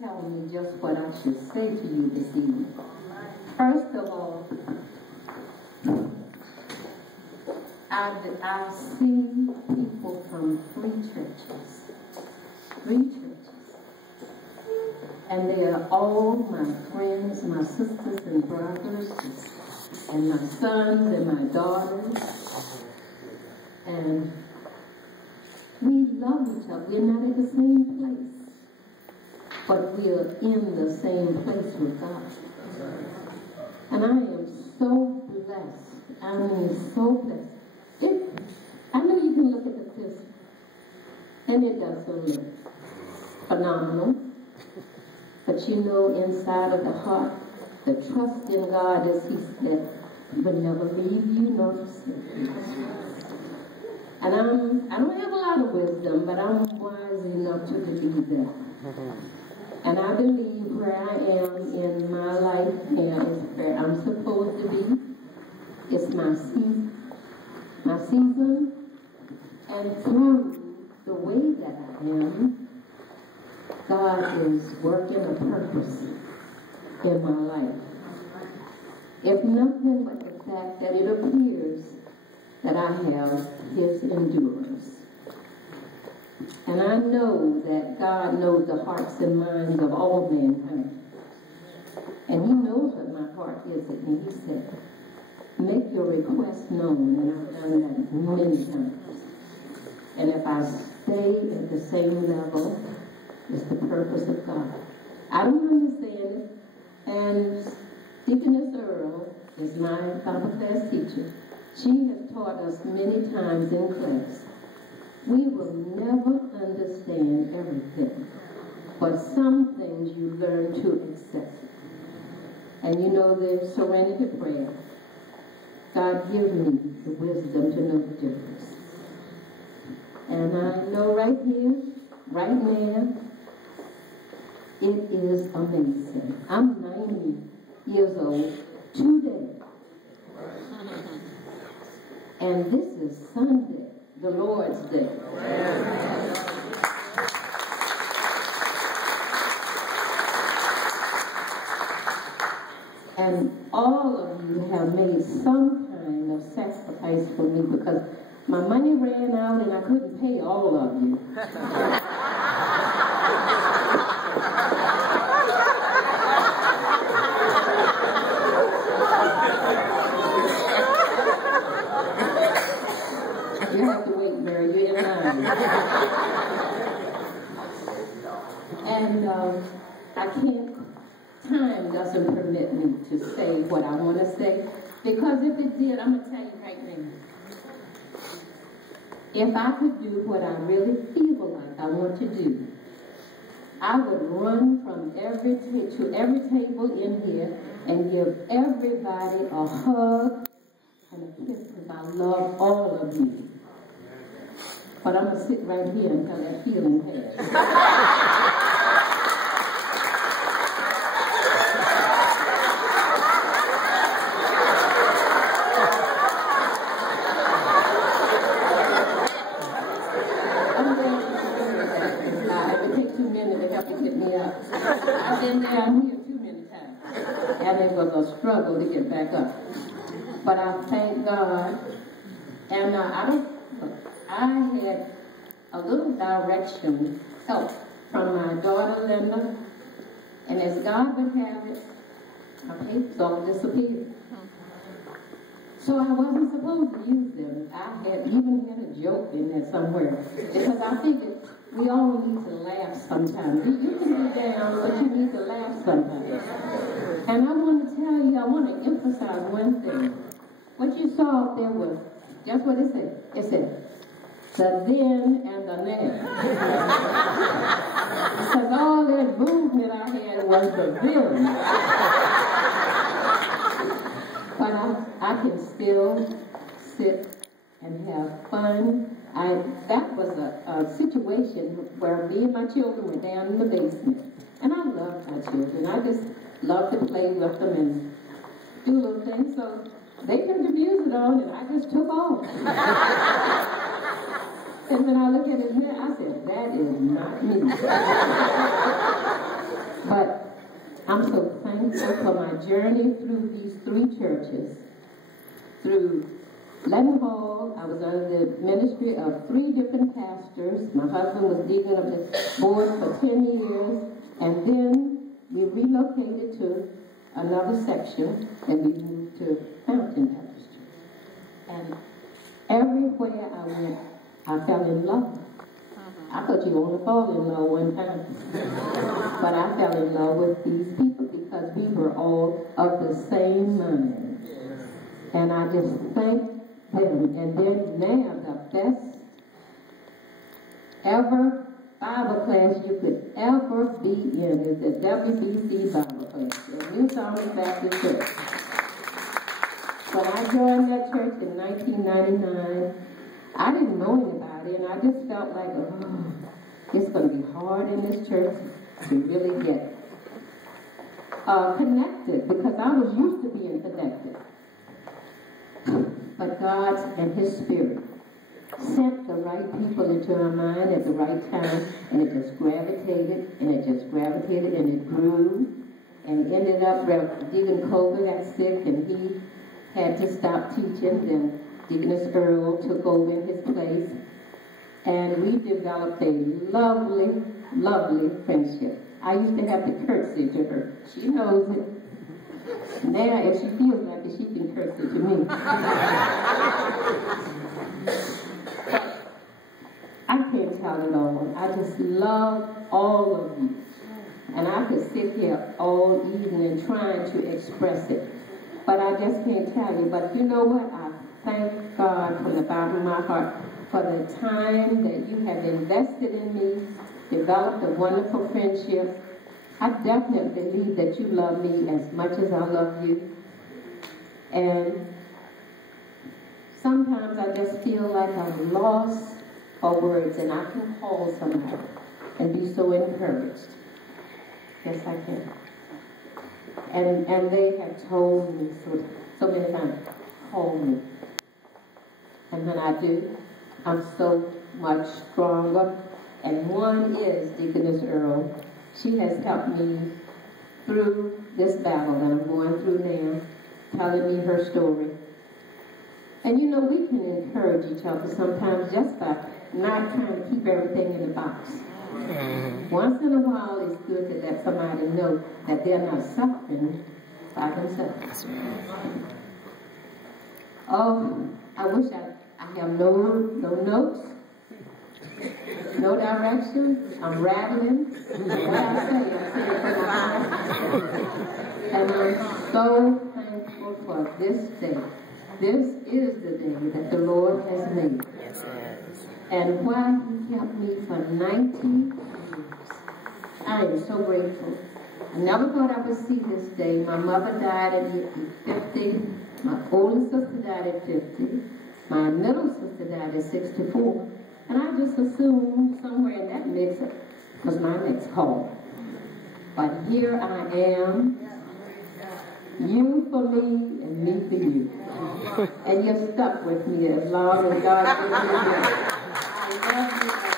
tell me just what I should say to you this evening. First of all, I've seen people from three churches. And they are all my friends, my sisters and brothers, and my sons and my daughters. And we love each other. We're not at the same place, but we are in the same place with God. And I am so blessed. I mean, so blessed. I know you can look at the physical, and it doesn't look phenomenal. But you know, inside of the heart, the trust in God, as he said, he would never leave you nor forsake you. And I don't have a lot of wisdom, but I'm wise enough to believe that. And I believe where I am in my life now is where I'm supposed to be. It's my season. And through the way that I am, God is working a purpose in my life. If nothing but the fact that it appears that I have his endurance. And I know that God knows the hearts and minds of all mankind. And he knows what my heart is. And he said, make your request known. And I've done that many times. And if I stay at the same level, it's the purpose of God. I don't understand it. And Deaconess Earl is my Bible class teacher. She has taught us many times in class. We will never understand everything, but some things you learn to accept. And you know the serenity prayer. God give me the wisdom to know the difference. And I know right here, right now, it is amazing. I'm 90 years old today. And this is Sunday, the Lord's Day. And all of you have made some kind of sacrifice for me because my money ran out and I couldn't pay all of you. You have to wait, Mary. You're in line. And I can't, time doesn't permit me to say what I want to say, because if it did, I'm going to tell you right now. If I could do what I really feel like I want to do, I would run from every table in here and give everybody a hug and a kiss because I love all of you. But I'm going to sit right here until that feeling passes. I've been down here too many times, and it was a struggle to get back up. But I thank God, and I had a little direction, help from my daughter Linda, and as God would have it, my papers all disappeared. So I wasn't supposed to use them. I had even had a joke in there somewhere, because I figured we all need to laugh sometimes. You can be down, but you need to laugh sometimes. And I want to tell you, I want to emphasize one thing. What you saw up there was, guess what it said? It said, the then and the now. Because all that movement I had was the then. But I can still sit and have fun. That was a situation where me and my children went down in the basement. And I love my children. I just love to play with them and do little things. So they turned the music on and I just took off. And when I look at it now, I said, that is not me. I'm so thankful for my journey through these three churches. Through Leadenhall, I was under the ministry of 3 different pastors. My husband was deacon of the board for 10 years, and then we relocated to another section, and we moved to Fountain Baptist Church. And everywhere I went, I fell in love. I thought you only fall in love one time. But I fell in love with these people because we were all of the same mind. And I just thank them. And then now the best ever Bible class you could ever be in is the WBC Bible class, the New Psalmist Baptist Church. When I joined that church in 1999, I didn't know anybody, and I just felt like, oh, it's going to be hard in this church to really get connected, because I was used to being connected. But God and His Spirit sent the right people into our mind at the right time, and it just gravitated, and it just gravitated, and it grew, and ended up, Deacon Colbert got sick, and he had to stop teaching, then Deaconess Earl took over in his place, and we developed a lovely, lovely friendship. I used to have to curtsy to her. She knows it. Now, if she feels like it, she can curtsy to me. I can't tell it all. I just love all of you. And I could sit here all evening trying to express it. But I just can't tell you. But you know what? I thank God from the bottom of my heart for the time that you have invested in me, developed a wonderful friendship. I definitely believe that you love me as much as I love you. And sometimes I just feel like I'm lost for words, and I can call somebody and be so encouraged. Yes, I can. And they have told me so many times, call me. And when I do, I'm so much stronger. And one is Deaconess Earl. She has helped me through this battle that I'm going through now, telling me her story. And you know, we can encourage each other sometimes just by not trying to keep everything in the box. Once in a while, it's good to let somebody know that they're not suffering by themselves. Oh, I wish I have no notes, no direction. I'm rattling. What I say it from my heart. And I'm so thankful for this day. This is the day that the Lord has made. And why He kept me for 90 years, I am so grateful. I never thought I would see this day. My mother died at 50. My older sister died at 50. My middle sister died at 64. And I just assumed somewhere in that mix was my next call. But here I am. You for me and me for you. And you're stuck with me as long as God gives me. I love you.